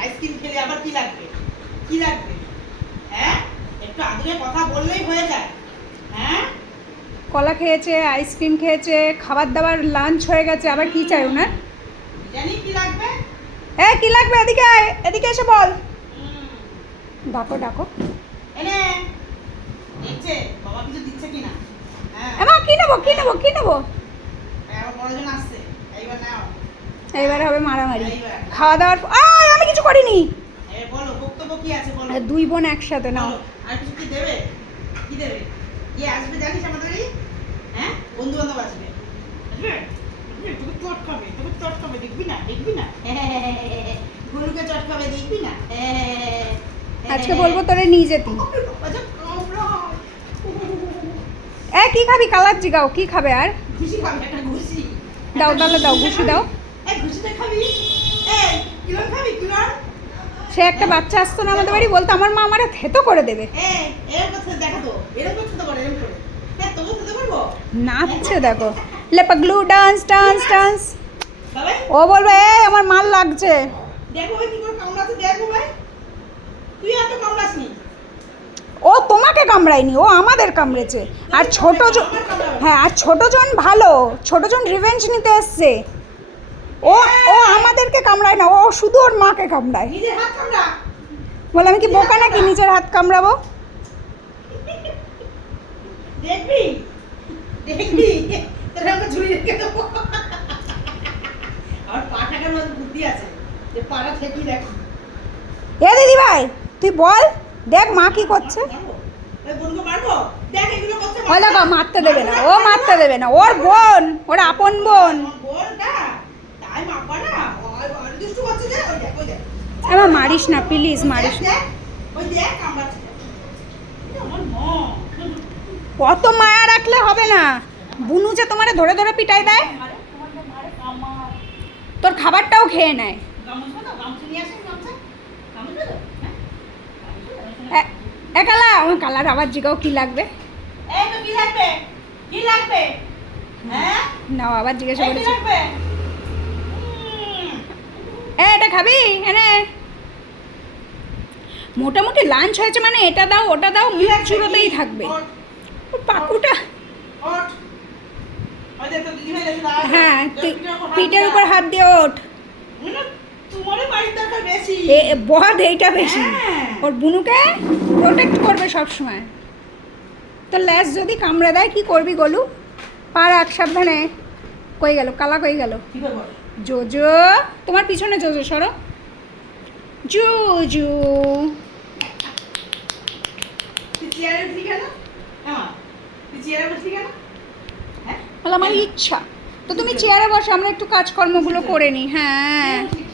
Ice cream খেলে আবার কি লাগবে? কি লাগবে? হ্যাঁ, একটু আদুরে কথা বললেই হয়ে যায়। হ্যাঁ, কলা খেয়েছে, আইসক্রিম খেয়েছে, খাবার দাবার লাঞ্চ হয়ে গেছে, আবার কি চাই ওনার? জানি কি লাগবে। কি লাগবে? এদিকে আয়, এদিকে এসে বল। ডাকো ডাকো। এনে দেখছে বাবা কিছু দিচ্ছে কিনা। হ্যাঁ, এমা কি নেবো কি নেবো কি নেবো? আবার বড়জন আসছে, এইবার নাও। এইবার হবে মারামারি। এইবার খাওয়া দাওয়ার আমি কিছু করিনি। বলো বক্তব্য কি আছে বলো। দুই বোন একসাথে নাও। বলো, আর কিছু কি দেবে? কি দেবে? কি আসবে জানিস আমাদের বাড়ি? হ্যাঁ, বন্ধু বান্ধব আসবে। আসবে? আসবে? তোকে চট খাবে, তোকে চট খাবে, দেখবি না? দেখবি না? গরুকে চট খাবে, দেখবি না? আজকে বলবো তোরে নিয়ে যেতি। আচ্ছা, কামড়ায়। কি খাবি? কালার জিগাও কি খাবে আর? ঘুষি খাবি, একটা ঘুষি। দাও, একটা তাহলে দাও, ঘুষিটা ঘুষি খাবি? দাও। ঘুষিটা খাবি? কিরম খাবি, কিরম? সে একটা বাচ্চা আসতো না আমাদের বাড়ি, বলতো আমার মা আমার থেতো করে দেবে। এরকম করতে দেখো তো, এরকম করতে পারো, এরকম করে। তবু খেতে পারবো? নাচছে দেখো, লেপাগলু ডান্স ডান্স ডান্স। বাবাই, ও বলবে আমার মাল লাগছে। দেখো ভাই কি করে কামড়াচ্ছে, দেখো ভাই। তুই এত কামড়াসনি। ও তোমাকে কামড়ায়নি, ও আমাদের কামড়েছে। আর ছোট জন, হ্যাঁ আর ছোট জন ভালো, ছোট জন রিভেঞ্জ নিতে এসছে। ও ও আমাদেরকে কামড়ায় না, ও শুধু ওর মাকে কামড়ায়। নিজের হাত কামড়া। বলে আমি কি বোকা নাকি নিজের হাত কামড়াবো? দেখবি, দেখবি, তোরা আমাকে ঝুড়ি রেখে দেবো। আর পাটাকার মধ্যে বুদ্ধি আছে, যে পাটা ঠেকি দেখো। দিদি ভাই তুই বল, দেখ মা কি করছে। মারবো? ওই বোনকে মারবো? দেখ এগুলো করছে। ও দেখো মারতে দেবে না, ও মারতে দেবে না, ওর বোন, ওর আপন বোন। আমার বোনটা, তাই মাপা না, ওই দুষ্টু করছে যে, ওই দেখ, ওই দেখ। এবার মারিস না প্লিজ, মারিস না। দেখ, ওই দেখ কামড়াচ্ছে। এটা আমার মা। কত মায়া রাখলে হবে না। বুনু যে তোমারে ধরে ধরে পিটাই দেয়, মারে, মারে, কামার। তোর খাবারটাও খেয়ে নেয়। গামছা দাও, গামছা নিয়ে আসেন, গামছা। গামছা দাও, হ্যাঁ? গামছা দাও। একালা আমার কালার আবার জিগাও কি লাগবে। এই তো কি লাগবে? কি লাগবে? হ্যাঁ? নাও আবার জিজ্ঞাসা এই কি করেছি। লাগবে? এটা খাবি এনে। মোটামুটি লাঞ্চ হয়েছে মানে এটা দাও ওটা দাও, মুখ চুড়োতেই থাকবে। ওঠ, ওর পাকুটা, ওঠ। ওই দেখ, তোর দিদিভাই দেখে দাঁড়াবে। হ্যাঁ তোর পিঠের উপর হাত দিয়ে ওঠ। তোমারই বাড়ির দরকার বেশি। বদ এইটা বেশি। হ্যাঁ। ওর বুনুকে প্রোটেক্ট করবে সব সময়। তো ল্যাস যদি কামড়ে দেয় কি করবি গলু? পার এক সাবধানে। কই গেল কালা, কই গেল? কি করবো? জোজো, তোমার পিছনে জোজো সরো। জুজু তুই চেয়ারে উঠলি কেন? হ্যাঁ, তুই চেয়ারে উঠলি কেন? হ্যাঁ? বলে আমার ইচ্ছা। তো তুমি চেয়ারে বসে, আমরা একটু কাজকর্মগুলো করে নিই। হ্যাঁ তুই